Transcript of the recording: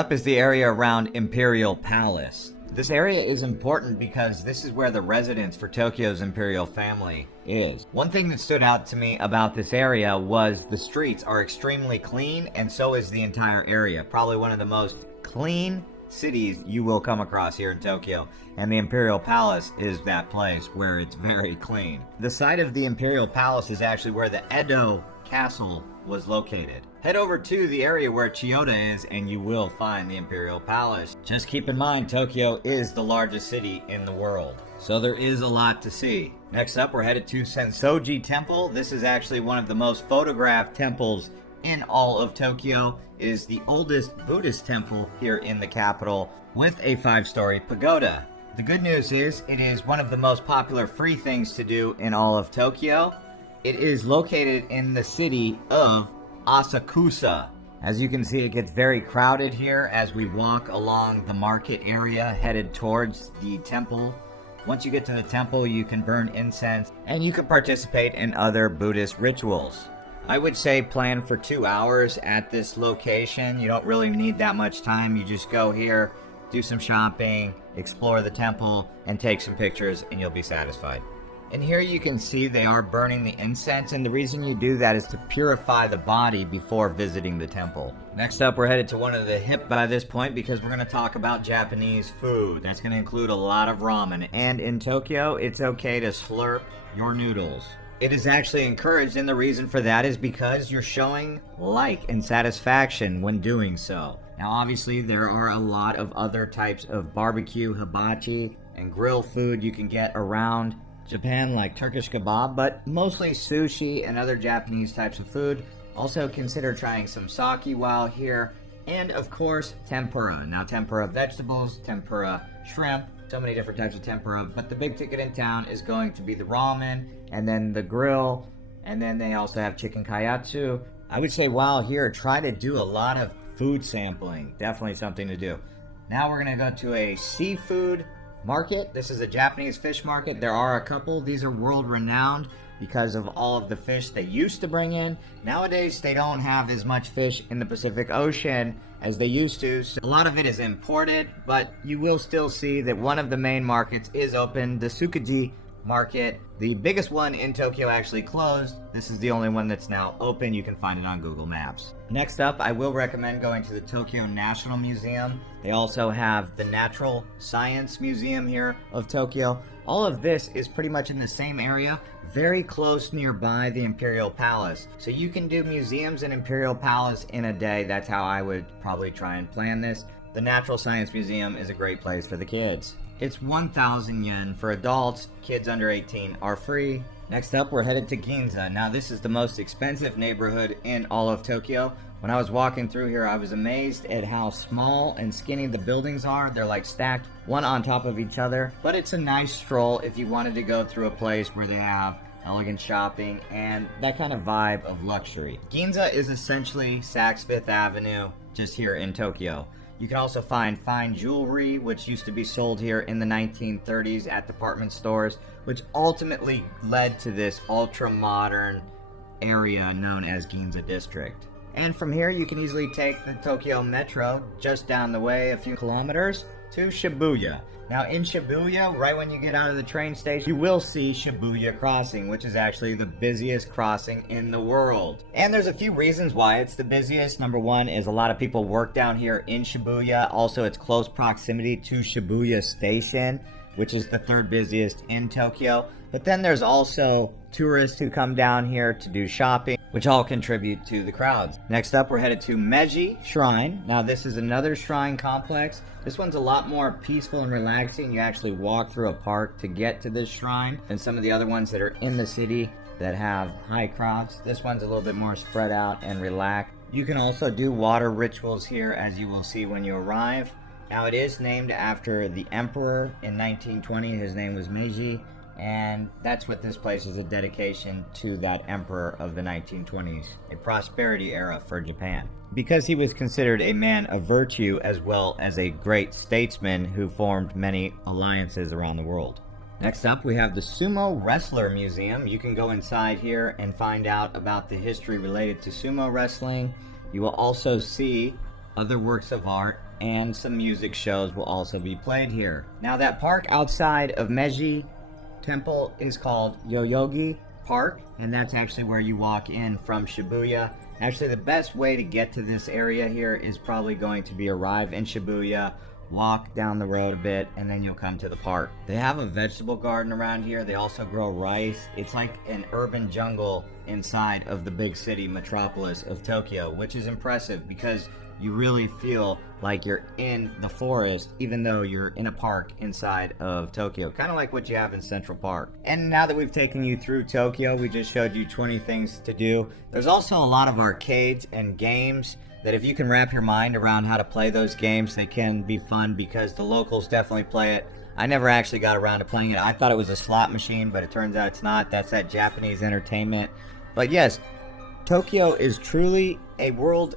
Up is the area around Imperial Palace. This area is important because this is where the residence for Tokyo's imperial family is. One thing that stood out to me about this area was the streets are extremely clean, and so is the entire area. Probably one of the most clean cities you will come across here in Tokyo, and the Imperial Palace is that place where it's very clean. The site of the Imperial Palace is actually where the Edo Castle was located. Head over to the area where Chiyoda is and you will find the Imperial Palace. Just keep in mind, Tokyo is the largest city in the world, so there is a lot to see. Next up, we're headed to Sensoji Temple. This is actually one of the most photographed temples in all of Tokyo. It is the oldest Buddhist temple here in the capital with a 5-story pagoda. The good news is it is one of the most popular free things to do in all of Tokyo. It is located in the city of Asakusa. As you can see, it gets very crowded here as we walk along the market area headed towards the temple. Once you get to the temple, you can burn incense and you can participate in other Buddhist rituals. I would say plan for 2 hours at this location. You don't really need that much time. You just go here, do some shopping, explore the temple, and take some pictures, and you'll be satisfied. And here you can see they are burning the incense, and the reason you do that is to purify the body before visiting the temple. Next up, we're headed to one of the hip by this point because we're going to talk about Japanese food. That's going to include a lot of ramen, and in Tokyo, it's okay to slurp your noodles. It is actually encouraged, and the reason for that is because you're showing like and satisfaction when doing so. Now, obviously, there are a lot of other types of barbecue, hibachi, and grill food you can get around Japan, like Turkish kebab, but mostly sushi and other Japanese types of food. Also consider trying some sake while here, and of course tempura. Now, tempura vegetables, tempura shrimp, so many different types of tempura, but the big ticket in town is going to be the ramen, and then the grill, and then they also have chicken kayatsu. I would say while here, try to do a lot of food sampling. Definitely something to do. Now we're going to go to a seafood market. This is a Japanese fish market. There are a couple. These are world renowned because of all of the fish they used to bring in. Nowadays, they don't have as much fish in the Pacific Ocean as they used to. So a lot of it is imported, but you will still see that one of the main markets is open, the Tsukuji market. The biggest one in Tokyo actually closed. This is the only one that's now open. You can find it on Google Maps. Next up, I will recommend going to the Tokyo National Museum. They also have the Natural Science Museum here of Tokyo. All of this is pretty much in the same area, very close nearby the Imperial Palace. So you can do museums and Imperial Palace in a day. That's how I would probably try and plan this. The Natural Science Museum is a great place for the kids. It's 1,000 yen for adults. Kids under 18 are free. Next up, we're headed to Ginza. Now, this is the most expensive neighborhood in all of Tokyo. When I was walking through here, I was amazed at how small and skinny the buildings are. They're like stacked one on top of each other. But it's a nice stroll if you wanted to go through a place where they have elegant shopping and that kind of vibe of luxury. Ginza is essentially Saks Fifth Avenue, just here in Tokyo. You can also find fine jewelry, which used to be sold here in the 1930s at department stores, which ultimately led to this ultra-modern area known as Ginza District. And from here, you can easily take the Tokyo Metro just down the way a few kilometers to Shibuya. Now, in Shibuya, right when you get out of the train station, you will see Shibuya Crossing, which is actually the busiest crossing in the world. And there's a few reasons why it's the busiest. Number one is a lot of people work down here in Shibuya. Also, it's close proximity to Shibuya Station, which is the third busiest in Tokyo. But then there's also tourists who come down here to do shopping, which all contribute to the crowds. Next up, we're headed to Meiji Shrine. Now, this is another shrine complex. This one's a lot more peaceful and relaxing. You actually walk through a park to get to this shrine than some of the other ones that are in the city that have high crowds. This one's a little bit more spread out and relaxed. You can also do water rituals here, as you will see when you arrive. Now, it is named after the emperor in 1920. His name was Meiji. And that's what this place is, a dedication to that emperor of the 1920s, a prosperity era for Japan. Because he was considered a man of virtue as well as a great statesman who formed many alliances around the world. Next up, we have the Sumo Wrestler Museum. You can go inside here and find out about the history related to sumo wrestling. You will also see other works of art and some music shows will also be played here. Now, that park outside of Meiji Temple is called Yoyogi Park, and that's actually where you walk in from Shibuya. Actually, the best way to get to this area here is probably going to be arrive in Shibuya, walk down the road a bit, and then you'll come to the park. They have a vegetable garden around here. They also grow rice. It's like an urban jungle inside of the big city metropolis of Tokyo, which is impressive because you really feel like you're in the forest, even though you're in a park inside of Tokyo, kind of like what you have in Central Park. And now that we've taken you through Tokyo, we just showed you 20 things to do. There's also a lot of arcades and games that if you can wrap your mind around how to play those games, they can be fun because the locals definitely play it. I never actually got around to playing it. I thought it was a slot machine, but it turns out it's not. That's that Japanese entertainment. But yes, Tokyo is truly a world